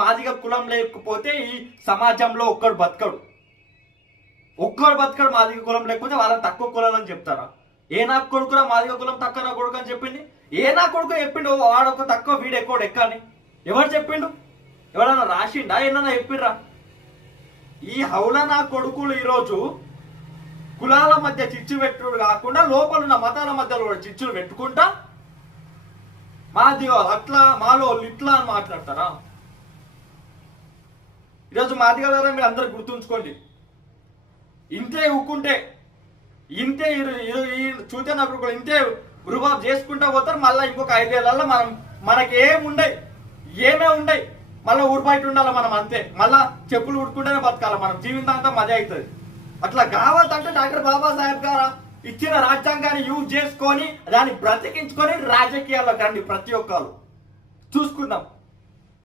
మాదిగ కులం లేకపోతే ఈ సమాజంలో ఒక్కడు బతకడు మాదిగ కులం లేకపోతే వాళ్ళని తక్కువ కులం అని చెప్తారా? ఏ నా కొడుకురా మాదిగ కులం తక్కువ నా కొడుకు అని చెప్పింది? ఏ నా కొడుకు చెప్పిండు వాడొక తక్కువ వీడు ఎక్కువ ఎక్కని? ఎవరు చెప్పిండు? ఎవరన్నా రాసిండా? ఏమన్నా చెప్పిండ్రా? ఈ హౌల నా కొడుకులు ఈరోజు కులాల మధ్య చిచ్చు పెట్టుడు కాకుండా లోపల ఉన్న మతాల మధ్యలో కూడా చిచ్చులు పెట్టుకుంటా మాది అట్లా మాలో ఇట్లా అని మాట్లాడతారా? ఈరోజు మాదిగలారా మీరు అందరు గుర్తుంచుకోండి, ఇంతే ఊకుంటే ఇంతే చూతే నాకు ఇంతే రుబాబ్ చేసుకుంటా పోతారు. మళ్ళీ ఇంకొక 5 ఏళ్లలో మనకి ఏమే ఉండయి, మళ్ళీ ఊరు బయట ఉండాలి మనం, అంతే. మళ్ళా చెప్పులు ఉడుకుంటేనే బతకాలి మనం, జీవితాంతం మజా అవుతుంది. అట్లా కావద్దంటే డాక్టర్ బాబాసాహెబ్ గారు ఇచ్చిన రాజ్యాంగాన్ని యూజ్ చేసుకొని దాన్ని బ్రతికించుకొని రాజకీయాల్లోకి రండి ప్రతి ఒక్కరు. చూసుకుందాం.